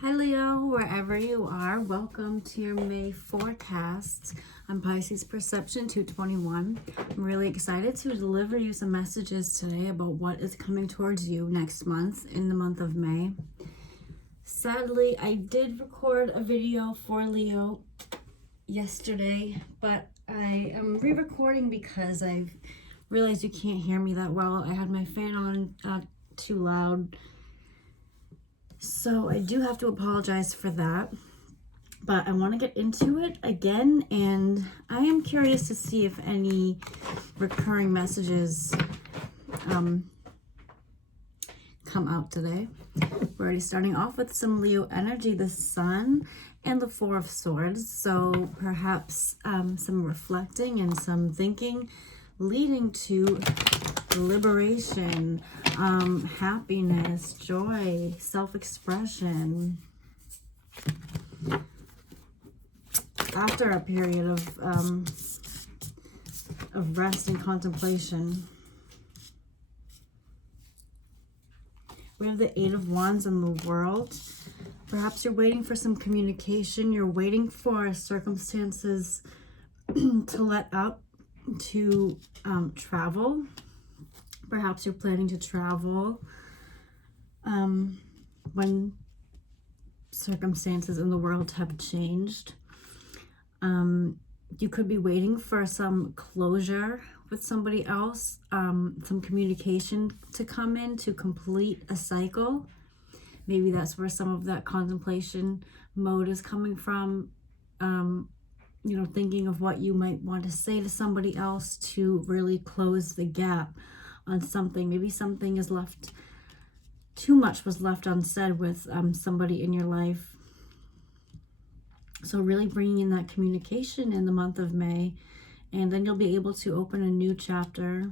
Hi Leo, wherever you are, welcome to your May forecast. I'm Pisces Perception 221. I'm really excited to deliver you some messages today about what is coming towards you next month, in the month of May. Sadly, I did record a video for Leo yesterday, but I am re-recording because I've realized you can't hear me that well. I had my fan on too loud. So I do have to apologize for that, but I want to get into it again, and I am curious to see if any recurring messages come out today. We're already starting off with some Leo energy, the Sun and the Four of Swords, so perhaps some reflecting and some thinking leading to liberation, happiness, joy, self-expression after a period of rest and contemplation. We have the Eight of Wands in the World. Perhaps you're waiting for some communication. You're waiting for circumstances to let up, to travel. Perhaps you're planning to travel when circumstances in the world have changed. You could be waiting for some closure with somebody else, some communication to come in to complete a cycle. Maybe that's where some of that contemplation mode is coming from. Thinking of what you might want to say to somebody else to really close the gap on something. Maybe something is left, too much was left unsaid with somebody in your life. So really bringing in that communication in the month of May, and then you'll be able to open a new chapter.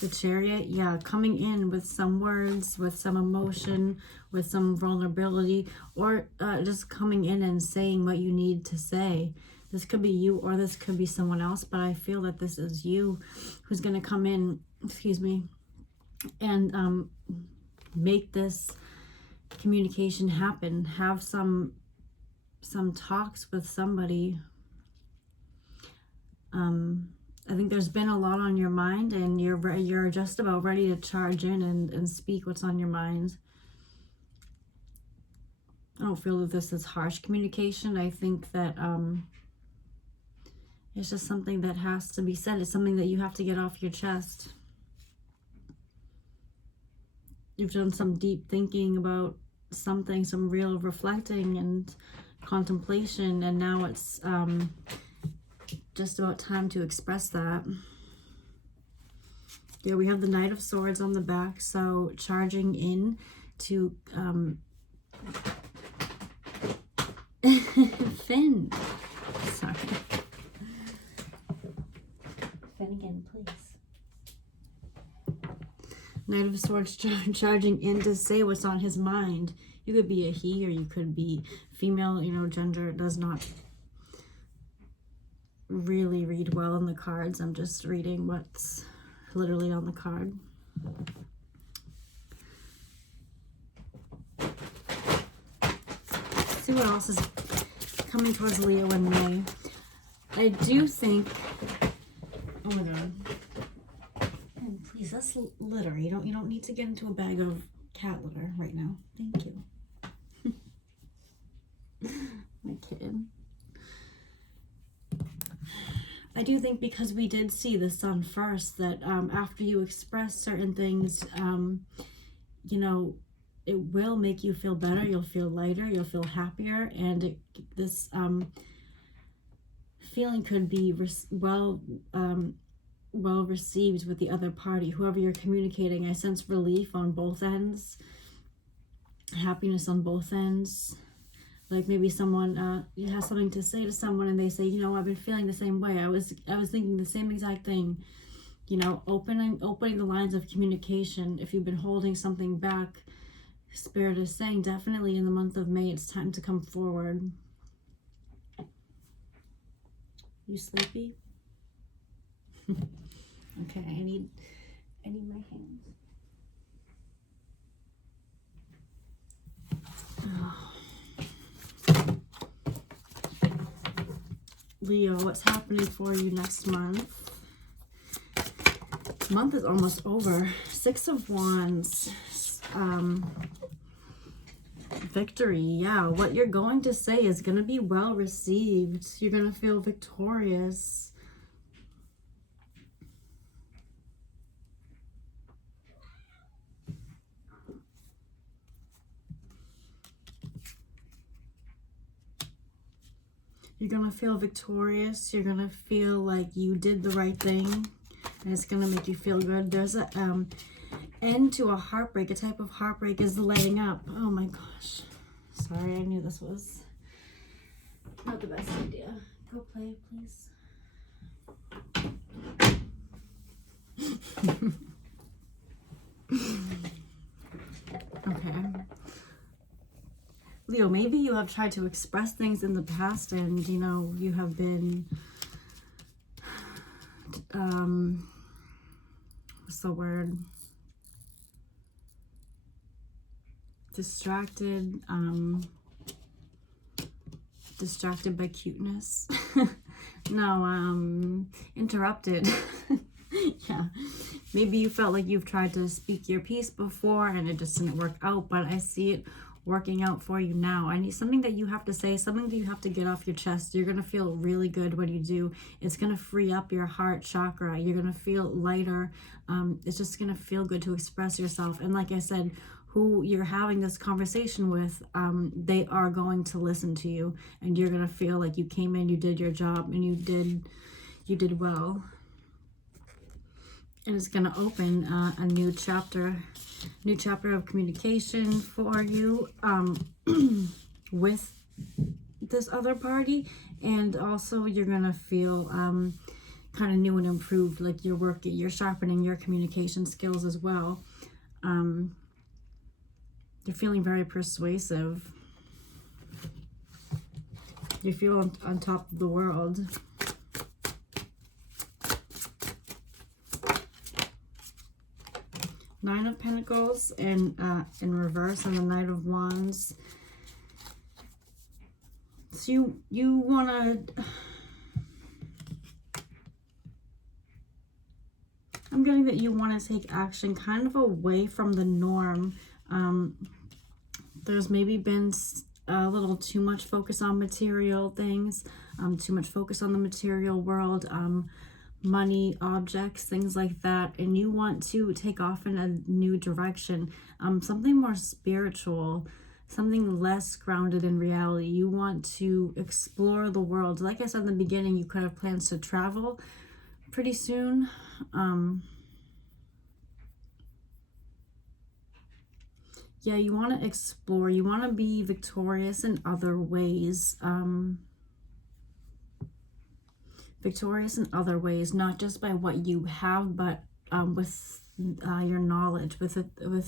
The Chariot, yeah, coming in with some words, with some emotion, with some vulnerability, or just coming in and saying what you need to say. This could be you or this could be someone else, but I feel that this is you who's going to come in, and make this communication happen. Have some talks with somebody. I think there's been a lot on your mind, and you're just about ready to charge in and speak what's on your mind. I don't feel that this is harsh communication. I think that it's just something that has to be said. It's something that you have to get off your chest. You've done some deep thinking about something, some real reflecting and contemplation, and now it's just about time to express that. Yeah, we have the Knight of Swords on the back, so charging in to Finn. Sorry. Finnegan, please. Knight of Swords charging in to say what's on his mind. You could be a he or you could be female, gender does not really read well in the cards. I'm just reading what's literally on the card. Let's see what else is coming towards Leo in May. I do think, oh my god, and please, that's litter. You don't need to get into a bag of cat litter right now. Thank you. My kid. I do think, because we did see the Sun first, that after you express certain things, it will make you feel better. You'll feel lighter. You'll feel happier, and this feeling could be well received with the other party, whoever you're communicating. I sense relief on both ends, happiness on both ends. Like maybe someone has something to say to someone, and they say, I've been feeling the same way. I was thinking the same exact thing. Opening the lines of communication. If you've been holding something back, Spirit is saying definitely in the month of May, it's time to come forward. You sleepy? Okay, I need my hands. Leo, what's happening for you next month? Month is almost over. 6 of Wands. Victory. Yeah, what you're going to say is going to be well received. You're going to feel victorious. You're going to feel victorious. You're going to feel like you did the right thing. And it's going to make you feel good. There's a end to a heartbreak. A type of heartbreak is letting up. Oh my gosh. Sorry, I knew this was not the best idea. Go play, please. Okay. Leo, maybe you have tried to express things in the past and, you know, you have been, what's the word? Distracted, distracted by cuteness. No, interrupted. Yeah, maybe you felt like you've tried to speak your piece before and it just didn't work out, but I see it working out for you now. I need something that you have to say, something that you have to get off your chest. You're going to feel really good when you do. It's going to free up your heart chakra. You're going to feel lighter. It's just going to feel good to express yourself. And like I said, who you're having this conversation with, they are going to listen to you, and you're going to feel like you came in, you did your job, and you did well. And it's going to open a new chapter of communication for you with this other party. And also you're going to feel kind of new and improved, like you're sharpening your communication skills as well. You're feeling very persuasive. You feel on top of the world. Nine of Pentacles in reverse, and the Knight of Wands. So you want to... I'm getting that you want to take action kind of away from the norm. There's maybe been a little too much focus on material things, too much focus on the material world, money, objects, things like that, and you want to take off in a new direction, something more spiritual, something less grounded in reality. You want to explore the world. Like I said in the beginning, you could have plans to travel pretty soon. Yeah, you want to explore. You want to be victorious in other ways. Victorious in other ways, not just by what you have, but with your knowledge, with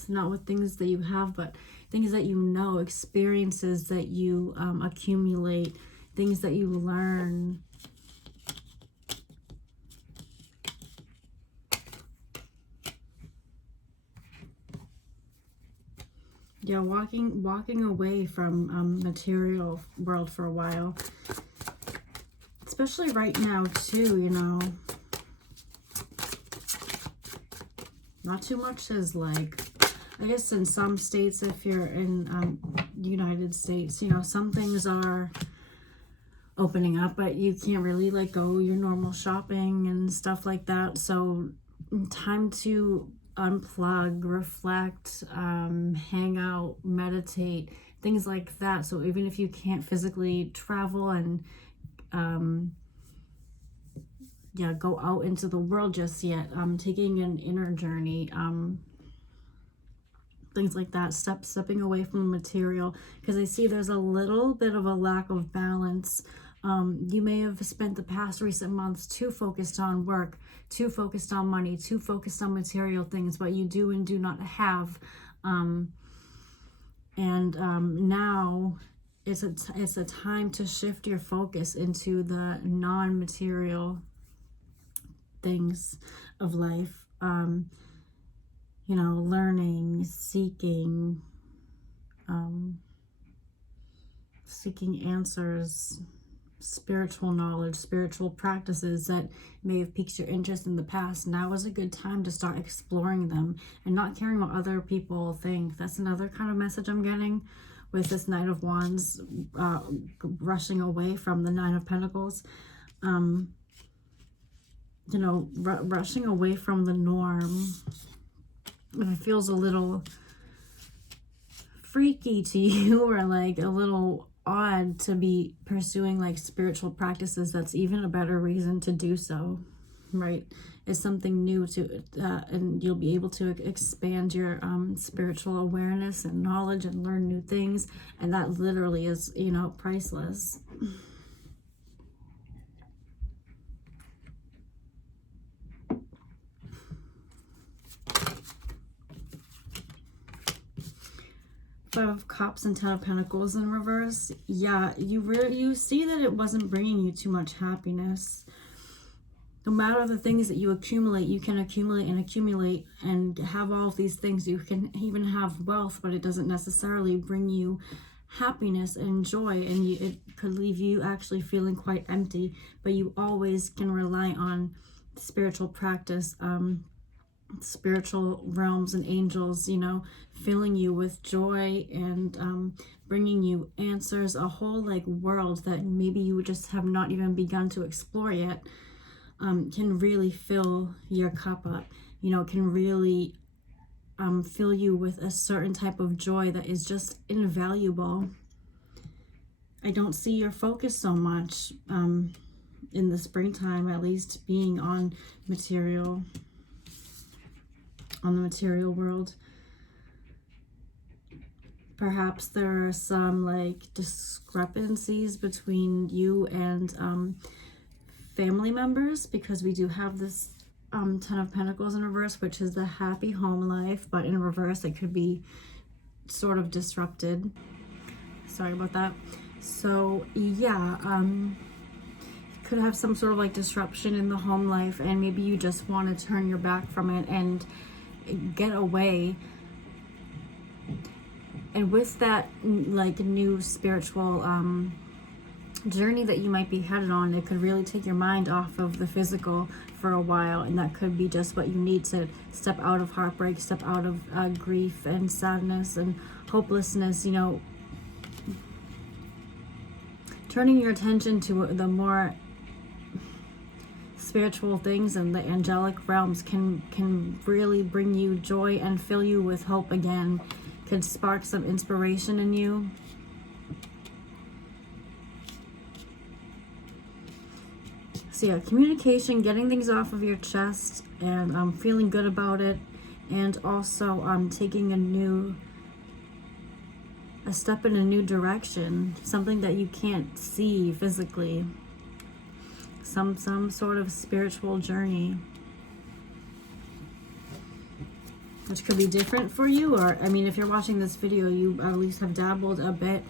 not with things that you have, but things that you know, experiences that you accumulate, things that you learn. Yeah, walking away from material world for a while. Especially right now too, you know. Not too much is like, I guess in some states, if you're in United States, you know, some things are opening up, but you can't really like go your normal shopping and stuff like that. So time to unplug, reflect, hang out, meditate, things like that. So even if you can't physically travel and yeah, go out into the world just yet, taking an inner journey, things like that, stepping away from the material, because I see there's a little bit of a lack of balance. You may have spent the past recent months too focused on work, too focused on money, too focused on material things, what you do and do not have. Now it's a time to shift your focus into the non-material things of life. You know, learning, seeking answers, spiritual knowledge, spiritual practices that may have piqued your interest in the past. Now is a good time to start exploring them and not caring what other people think. That's another kind of message I'm getting with this Knight of Wands, rushing away from the Nine of Pentacles. Rushing away from the norm. If it feels a little freaky to you, or like a little odd to be pursuing like spiritual practices, that's even a better reason to do so, right? It's something new to and you'll be able to expand your spiritual awareness and knowledge and learn new things, and that literally is, priceless. Five of Cups and Ten of Pentacles in reverse. Yeah, you see that it wasn't bringing you too much happiness. No matter the things that you accumulate, you can accumulate and have all of these things. You can even have wealth, but it doesn't necessarily bring you happiness and joy, and it could leave you actually feeling quite empty. But you always can rely on spiritual practice, spiritual realms and angels, filling you with joy and bringing you answers, a whole like world that maybe you just have not even begun to explore yet, can really fill your cup up, can really fill you with a certain type of joy that is just invaluable. I don't see your focus so much in the springtime, at least, being on the material world. Perhaps there are some like discrepancies between you and family members, because we do have this Ten of Pentacles in reverse, which is the happy home life, but in reverse it could be sort of disrupted. Sorry about that. So yeah, could have some sort of like disruption in the home life, and maybe you just want to turn your back from it and get away. And with that like new spiritual journey that you might be headed on, it could really take your mind off of the physical for a while, and that could be just what you need to step out of heartbreak, step out of grief and sadness and hopelessness. Turning your attention to the more spiritual things and the angelic realms can really bring you joy and fill you with hope again. Could spark some inspiration in you. So yeah, communication, getting things off of your chest and feeling good about it, and also taking a step in a new direction, something that you can't see physically. Some sort of spiritual journey, which could be different for you, or if you're watching this video, you at least have dabbled a bit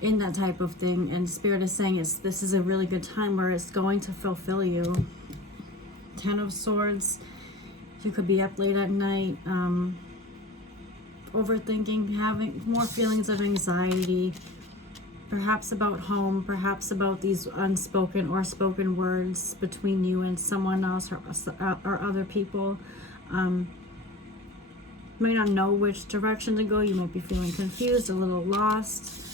in that type of thing, and Spirit is saying this is a really good time where it's going to fulfill you. Ten of Swords, you could be up late at night, overthinking, having more feelings of anxiety, perhaps about home, perhaps about these unspoken or spoken words between you and someone else or other people. You might not know which direction to go. You might be feeling confused, a little lost.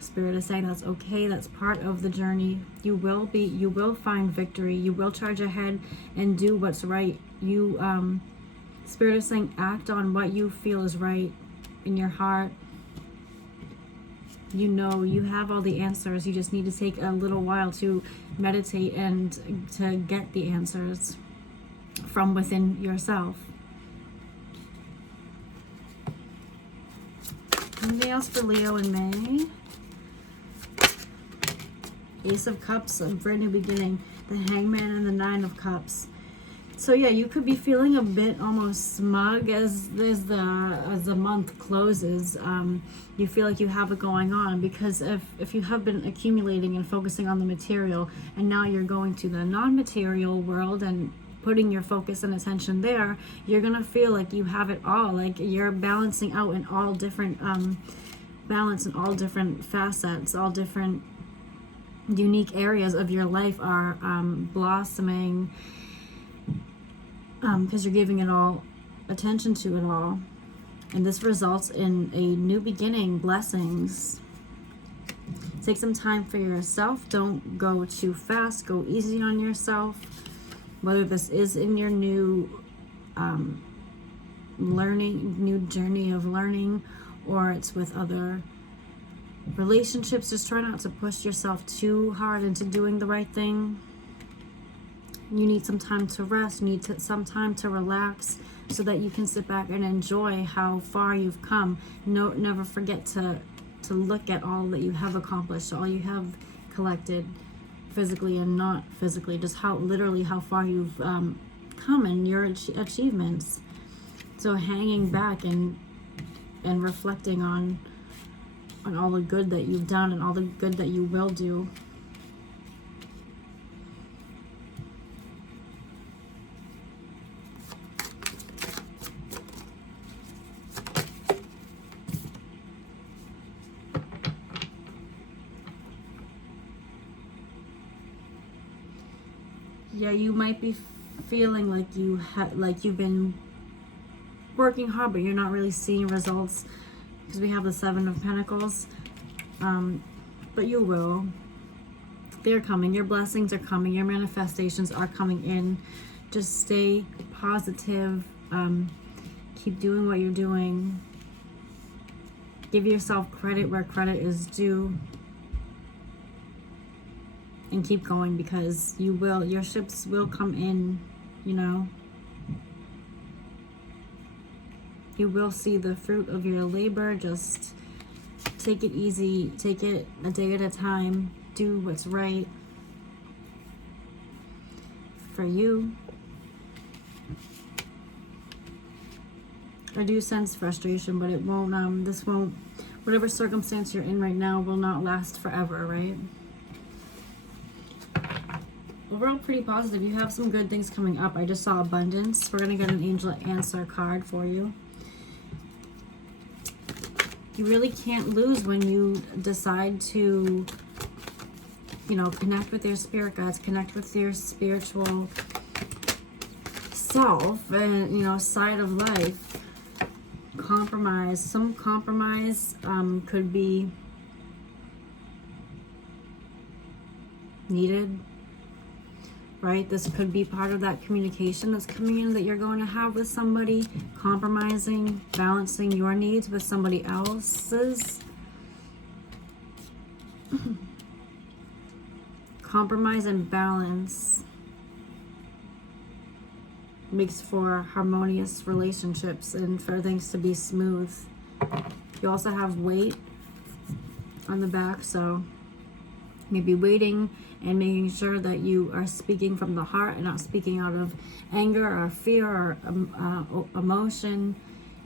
Spirit is saying that's okay. That's part of the journey. You will find victory. You will charge ahead and do what's right. Spirit is saying act on what you feel is right in your heart. You have all the answers. You just need to take a little while to meditate and to get the answers from within yourself. Anything else for Leo in May? Ace of Cups, a brand new beginning. The Hangman and the Nine of Cups. So yeah, you could be feeling a bit almost smug as the month closes. You feel like you have it going on, because if you have been accumulating and focusing on the material, and now you're going to the non-material world and putting your focus and attention there, you're gonna feel like you have it all, like you're balancing out in all different balance in all different facets, all different unique areas of your life are blossoming, because you're giving it all attention to it all. And this results in a new beginning, blessings. Take some time for yourself. Don't go too fast. Go easy on yourself. Whether this is in your new new journey of learning, or it's with other relationships, just try not to push yourself too hard into doing the right thing. You need some time to rest. You need some time to relax so that you can sit back and enjoy how far you've come. Never forget to look at all that you have accomplished, all you have collected physically and not physically, just literally how far you've come in your achievements. So hanging back and reflecting on all the good that you've done and all the good that you will do. Yeah, you might be feeling like you've been working hard, but you're not really seeing results because we have the Seven of Pentacles. But you will. They're coming. Your blessings are coming. Your manifestations are coming in. Just stay positive. Keep doing what you're doing. Give yourself credit where credit is due. And keep going, because your ships will come in, You will see the fruit of your labor. Just take it easy. Take it a day at a time. Do what's right for you. I do sense frustration, but it won't, whatever circumstance you're in right now will not last forever, right? Overall, pretty positive. You have some good things coming up. I just saw abundance. We're going to get an angel answer card for you. You really can't lose when you decide to, connect with your spirit guides, connect with your spiritual self and, side of life. Compromise. Some compromise could be needed. Right? This could be part of that communication that's coming in that you're going to have with somebody, compromising, balancing your needs with somebody else's. Compromise and balance makes for harmonious relationships and for things to be smooth. You also have weight on the back, so maybe waiting and making sure that you are speaking from the heart and not speaking out of anger or fear or emotion.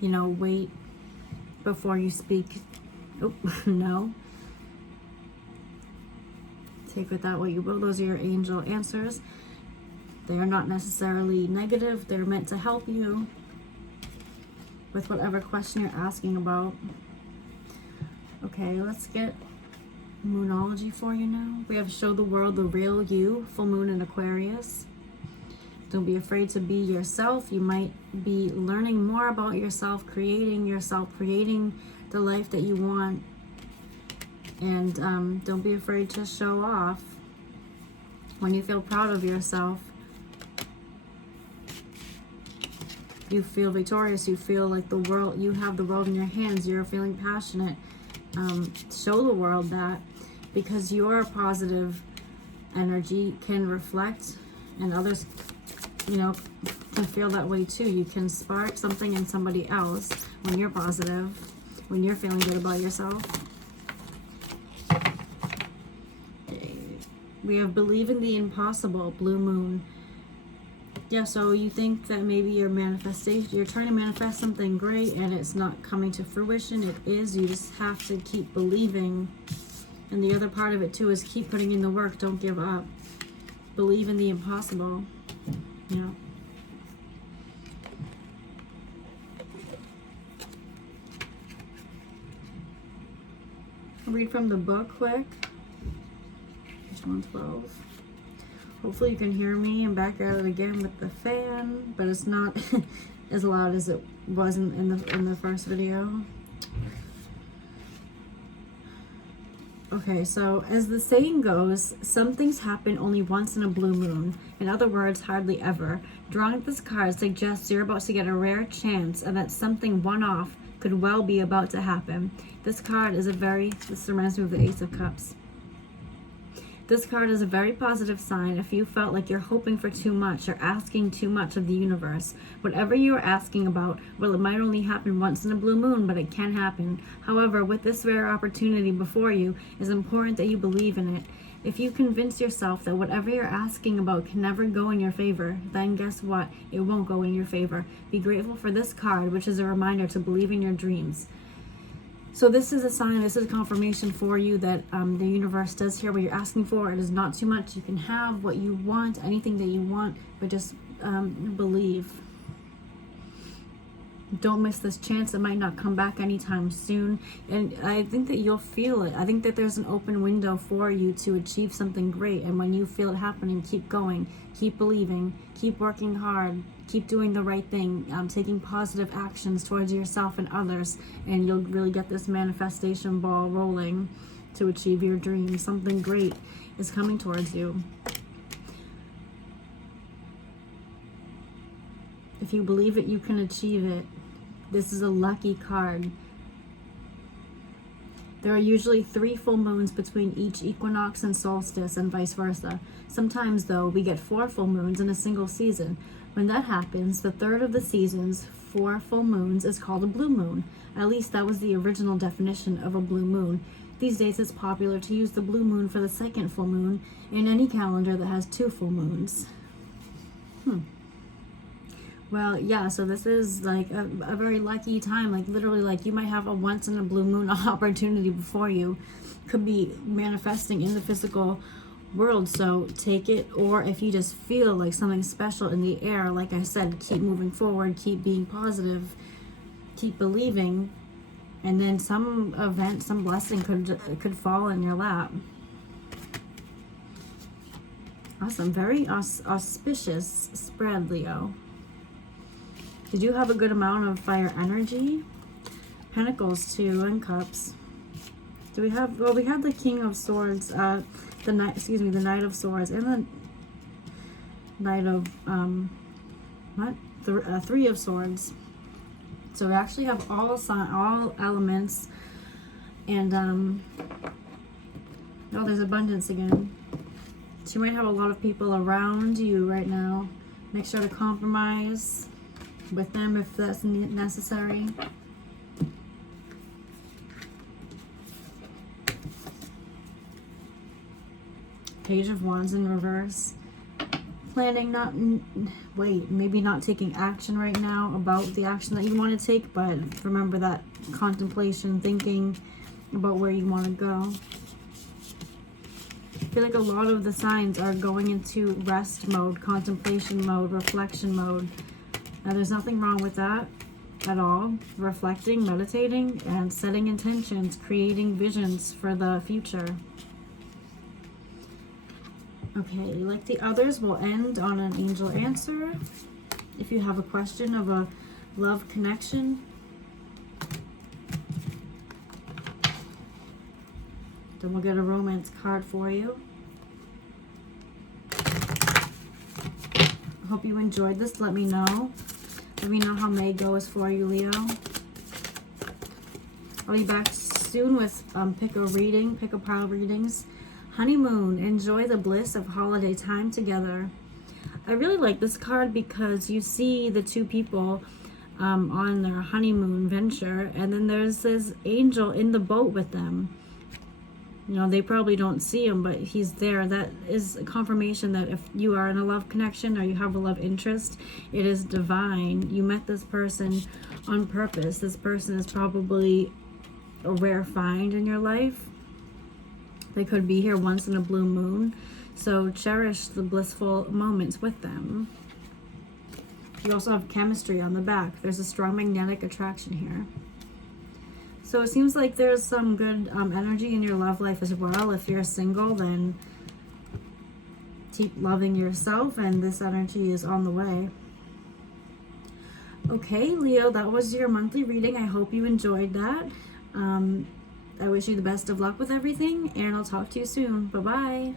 Wait before you speak. Oh, no. Take with that what you will. Those are your angel answers. They are not necessarily negative. They're meant to help you with whatever question you're asking about. Okay, let's get Moonology for you now. We have Show the World the Real You, full moon in Aquarius. Don't be afraid to be yourself. You might be learning more about yourself, creating the life that you want. And don't be afraid to show off. When you feel proud of yourself, you feel victorious. You feel like you have the world in your hands. You're feeling passionate. Show the world that, because your positive energy can reflect, and others, can feel that way too. You can spark something in somebody else when you're positive, when you're feeling good about yourself. Okay. We have Believe in the Impossible, blue moon. Yeah, so you think that maybe you're trying to manifest something great and it's not coming to fruition. It is. You just have to keep believing. And the other part of it too is keep putting in the work. Don't give up. Believe in the impossible. I'll read from the book quick. 112. Hopefully you can hear me. I'm back at it again with the fan, but it's not as loud as it was in the first video. Okay, so as the saying goes, some things happen only once in a blue moon. In other words, hardly ever. Drawing this card suggests you're about to get a rare chance and that something one-off could well be about to happen. This card is this reminds me of the Ace of Cups. This card is a very positive sign if you felt like you're hoping for too much or asking too much of the universe. Whatever you are asking about, well, it might only happen once in a blue moon, but it can happen. However, with this rare opportunity before you, it's important that you believe in it. If you convince yourself that whatever you're asking about can never go in your favor, then guess what? It won't go in your favor. Be grateful for this card, which is a reminder to believe in your dreams. So this is a sign, this is confirmation for you that the universe does hear what you're asking for. It is not too much. You can have what you want, anything that you want, but just believe. Don't miss this chance. It might not come back anytime soon. And I think that you'll feel it. I think that there's an open window for you to achieve something great. And when you feel it happening, keep going, keep believing, keep working hard, keep doing the right thing, taking positive actions towards yourself and others. And you'll really get this manifestation ball rolling to achieve your dream. Something great is coming towards you. If you believe it, you can achieve it. This is a lucky card. There are usually 3 full moons between each equinox and solstice and vice versa. Sometimes, though, we get 4 full moons in a single season. When that happens, the third of the season's 4 full moons is called a blue moon. At least that was the original definition of a blue moon. These days it's popular to use the blue moon for the second full moon in any calendar that has 2 full moons. Well, yeah, so this is like a very lucky time. Like literally, like you might have a once in a blue moon opportunity before you. Could be manifesting in the physical world. So take it, or if you just feel like something special in the air, like I said, keep moving forward, keep being positive, keep believing, and then some event, some blessing could fall in your lap. Awesome. Very auspicious spread, Leo. Did you have a good amount of fire energy? Pentacles 2 and Cups. Do we have, well, we had the King of Swords, the Knight of Swords, and the Knight of, Three of Swords. So we actually have all elements, and, oh, there's abundance again. So you might have a lot of people around you right now. Make sure to compromise with them if that's necessary. Page of Wands in reverse. Planning maybe not taking action right now about the action that you want to take, but remember that contemplation, thinking about where you want to go. I feel like a lot of the signs are going into rest mode, contemplation mode, reflection mode. Now, there's nothing wrong with that at all. Reflecting, meditating, and setting intentions, creating visions for the future. Okay, like the others, we'll end on an angel answer. If you have a question of a love connection, then we'll get a romance card for you. Hope you enjoyed this. Let me know. Let me know how May goes for you, Leo. I'll be back soon with pick a pile readings. Honeymoon. Enjoy the bliss of holiday time together. I really like this card because you see the 2 people on their honeymoon venture, and then there's this angel in the boat with them. You know, they probably don't see him, but he's there. That is a confirmation that if you are in a love connection or you have a love interest, it is divine. You met this person on purpose. This person is probably a rare find in your life. They could be here once in a blue moon. So cherish the blissful moments with them. You also have chemistry on the back. There's a strong magnetic attraction here. So it seems like there's some good energy in your love life as well. If you're single, then keep loving yourself, and this energy is on the way. Okay, Leo, that was your monthly reading. I hope you enjoyed that. I wish you the best of luck with everything, and I'll talk to you soon. Bye-bye.